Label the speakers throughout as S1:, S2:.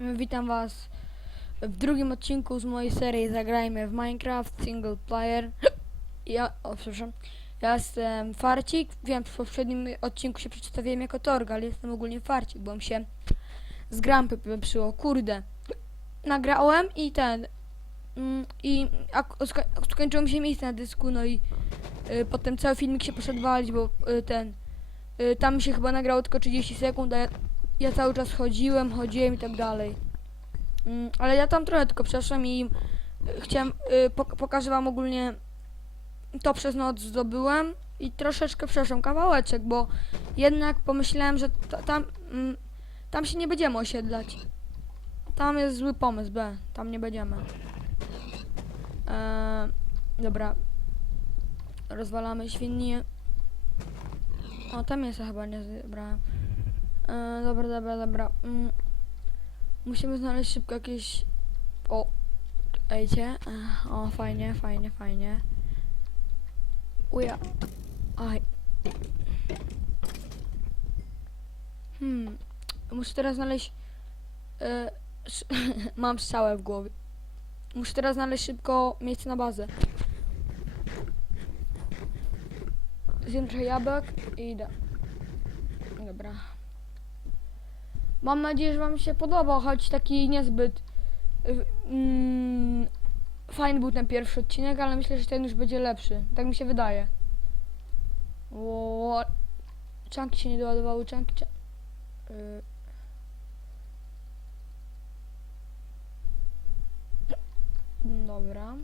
S1: Witam Was w drugim odcinku z mojej serii Zagrajmy w Minecraft Single Player. Ja, o przepraszam, ja jestem Farcik. Wiem, w poprzednim odcinku się przedstawiłem jako Torg, ale jestem ogólnie Farcik, bo mi się z grampy pieprzyło. Kurde. Nagrałem i ten. mm, I ak- ska- skończyło mi się miejsce na dysku, no i y, potem cały filmik się poszedł walić, bo y, ten. Y, tam się chyba nagrało tylko 30 sekund, a ja, ja cały czas chodziłem, chodziłem i tak dalej. Mm, ale ja tam trochę tylko przeszłem i y, chciałem, pok- pokażę wam ogólnie to przez noc zdobyłem i troszeczkę przeszłem kawałeczek, bo jednak pomyślałem, że ta, tam, mm, tam się nie będziemy osiedlać. Tam jest zły pomysł, B, tam nie będziemy. Eee, dobra. Rozwalamy świnie. O, tam jest chyba nie zebrałem. E, dobra, dobra, dobra. Mm. Musimy znaleźć szybko jakieś... O, ejcie. E, O, fajnie, fajnie, fajnie. Uja. Aj. Hmm. Muszę teraz znaleźć... E, mam strzałę w głowie. Muszę teraz znaleźć szybko miejsce na bazę. Zjem trochę jabłek i idę. Dobra. Mam nadzieję, że Wam się podobał, choć taki niezbyt y, mm, fajny był ten pierwszy odcinek, ale myślę, że ten już będzie lepszy. Tak mi się wydaje. O, czanki się nie doładowały, czanki. Cza y. Dobra.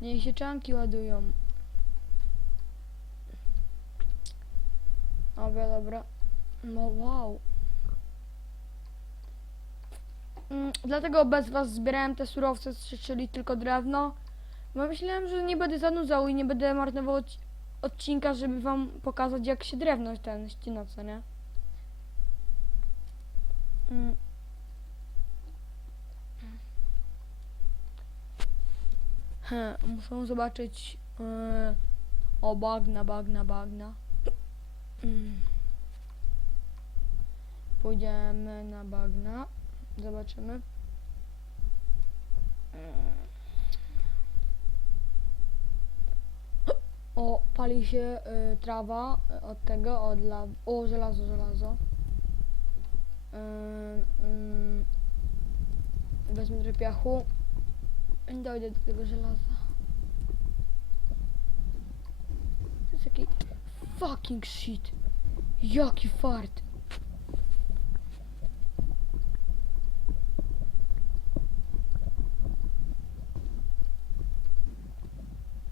S1: Niech się czanki ładują. Dobra, dobra. No wow. Mm, dlatego bez was zbierałem te surowce, czyli tylko drewno. Bo myślałem, że nie będę zanudzał i nie będę marnował odci- odcinka, żeby wam pokazać jak się drewno ten ścina, co nie? Mm. He, muszę zobaczyć. Yy, o, bagna, bagna, bagna. Pójdziemy na bagna. Zobaczymy. O, pali się y, trawa y, od tego, od la... O, żelazo, żelazo. Y, mm. Wezmę trochę dojdę do tego żelaza. To jest taki fucking shit. Jaki fart.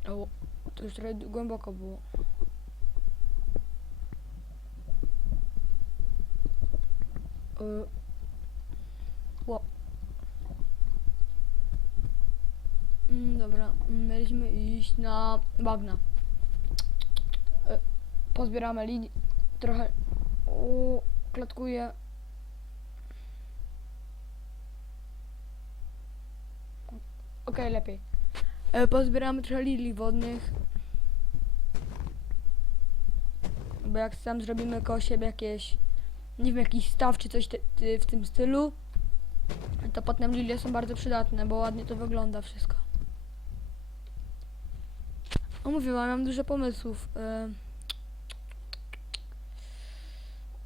S1: O, to już trochę głęboko było. Y, Ło. Mm, dobra, mieliśmy iść na bagna. Y, Pozbieramy linię. Trochę u, klatkuję. Okej, lepiej. E, pozbieramy trochę lilii wodnych. Bo jak sam zrobimy koło siebie jakieś, nie wiem, jakiś staw czy coś te, ty, w tym stylu, to potem lilie są bardzo przydatne, bo ładnie to wygląda wszystko. No mówiłam, mam dużo pomysłów. E,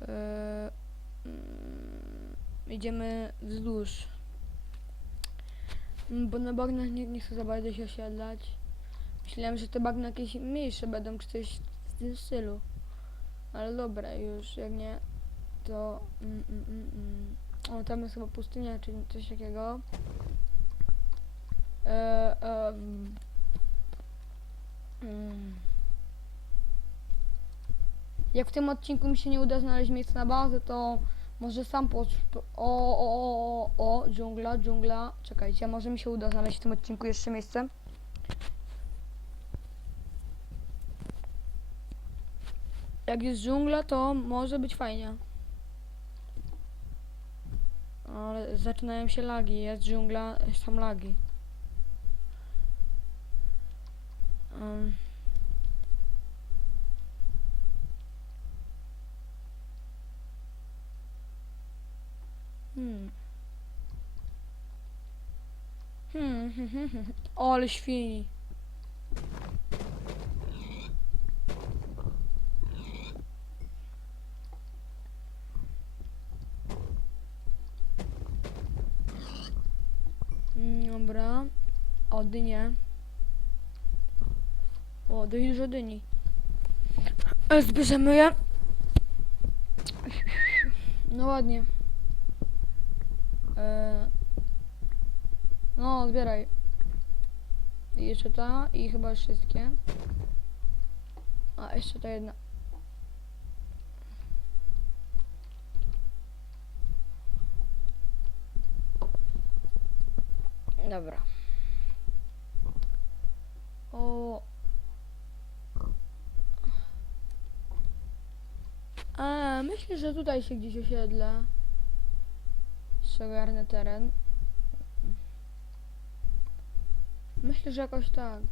S1: e, mm, idziemy wzdłuż. Mm, Bo na bagnach nie, nie chcę za bardzo się osiedlać. Myślałem, że te bagna jakieś mniejsze będą, czy coś w tym stylu. Ale dobra, już jak nie, to... Mm, mm, mm, mm. O, tam jest chyba pustynia, czy coś takiego. E, e. Jak w tym odcinku mi się nie uda znaleźć miejsca na bazę, to może sam po... O, o, o, o, o, dżungla, dżungla. Czekajcie, może mi się uda znaleźć w tym odcinku jeszcze miejsce. Jak jest dżungla, to może być fajnie. Ale zaczynają się lagi, jest dżungla, są lagi. Um. Hmm. Hmm. O, ale świni. Mm, Dobra. O, dynie. O, dość dużo dyni. E, Zbierzemy je. No ładnie. E, no, zbieraj. I jeszcze ta i chyba wszystkie. A, jeszcze ta jedna. Dobra. O. A, myślę, że tutaj się gdzieś osiedlę. Przegarnę teren. Myślę, że jakoś tak.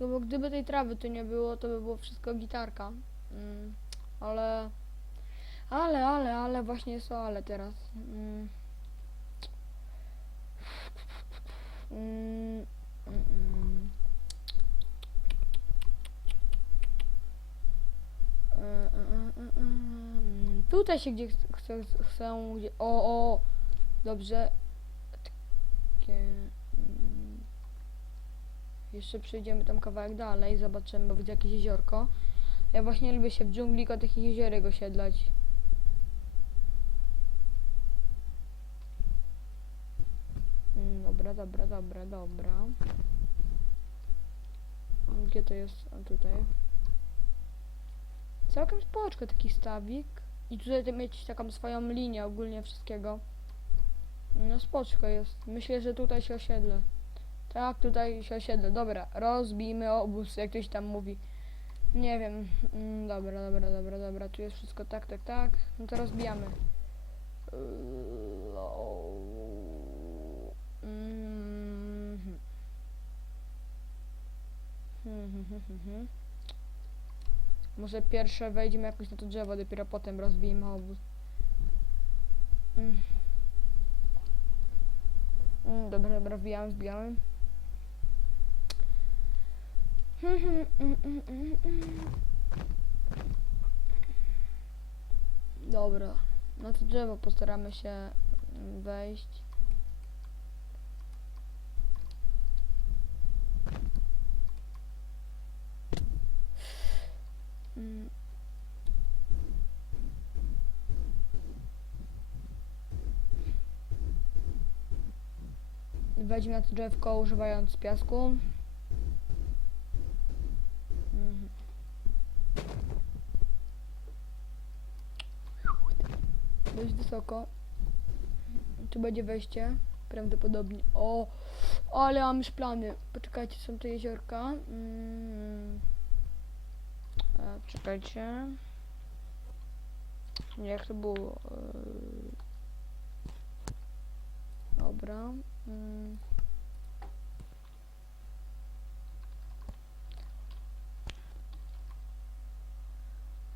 S1: No bo gdyby tej trawy tu nie było, to by było wszystko gitarka. Mm, ale... Ale, ale, ale, właśnie jest o ale teraz. Mm. Mm, mm, mm. E, e, mm. Tutaj się gdzie ch- chcę, chcę gdzie, o, o, dobrze. Takie, mm. Jeszcze przejdziemy tam kawałek dalej, zobaczymy, bo widzę jakieś jeziorko. Ja właśnie lubię się w dżungli koło takich jeziorek osiedlać. Mm, Dobra, dobra, dobra, dobra. Gdzie to jest? A tutaj. Całkiem spoczko taki stawik. I tutaj mieć taką swoją linię ogólnie wszystkiego. No spoczko jest. Myślę, że tutaj się osiedlę. Tak, tutaj się osiedlę. Dobra, rozbijmy obóz, jak ktoś tam mówi. Nie wiem. Mm, dobra, dobra, dobra, dobra. Tu jest wszystko tak, tak, tak. No to rozbijamy. Yy, mhm. Hmm, hmm. Może pierwsze wejdziemy jakoś na to drzewo, dopiero potem rozbijmy obóz. Dobra, dobra, wbijamy, wbijamy. Hmm, hmm, mm, mm, mm, mm. Dobra, na to drzewo postaramy się wejść. Mm. Wejdźmy na to drzewko używając piasku. Mhm. Dość wysoko. Tu będzie wejście. Prawdopodobnie. O! Ale mam już plany. Poczekajcie, są tu jeziorka. Mm. E, czekajcie. Jak to było? E, Dobra. Mm.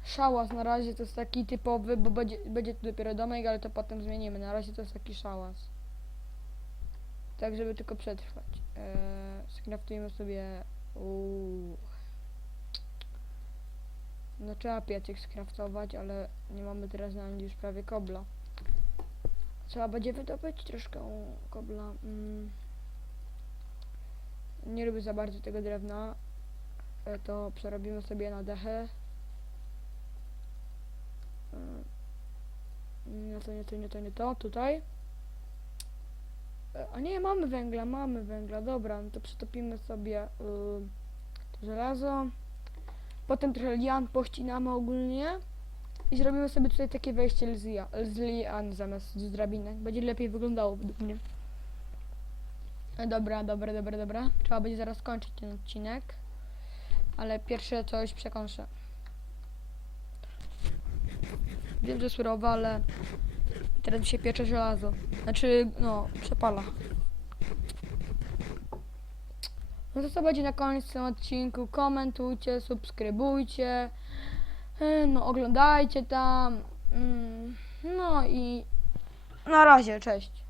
S1: Szałas na razie to jest taki typowy, bo będzie, będzie tu dopiero domek, ale to potem zmienimy. Na razie to jest taki szałas. Tak, żeby tylko przetrwać. Eee, sobie... Uuu. No trzeba piecyk skraftować, ale nie mamy teraz na już prawie kobla. Trzeba będzie wydobyć troszkę kobla. Mm. Nie lubię za bardzo tego drewna. E, To przerobimy sobie na dechę. E, Nie to, nie to, nie to, nie to. Tutaj. E, A nie, mamy węgla, mamy węgla. Dobra, no to przytopimy sobie y, to żelazo. Potem trochę lian pościnamy ogólnie. I zrobimy sobie tutaj takie wejście z lia- lian zamiast z drabinek. Będzie lepiej wyglądało według mnie. Dobra, dobra, dobra, dobra. Trzeba będzie zaraz kończyć ten odcinek. Ale pierwsze coś przekąszę. Wiem, że surowe, ale teraz się piecze żelazo. Znaczy, no, przepala. No to co będzie na koniec tym odcinku? Komentujcie, subskrybujcie. E, No oglądajcie tam. Mm, No i na razie, cześć.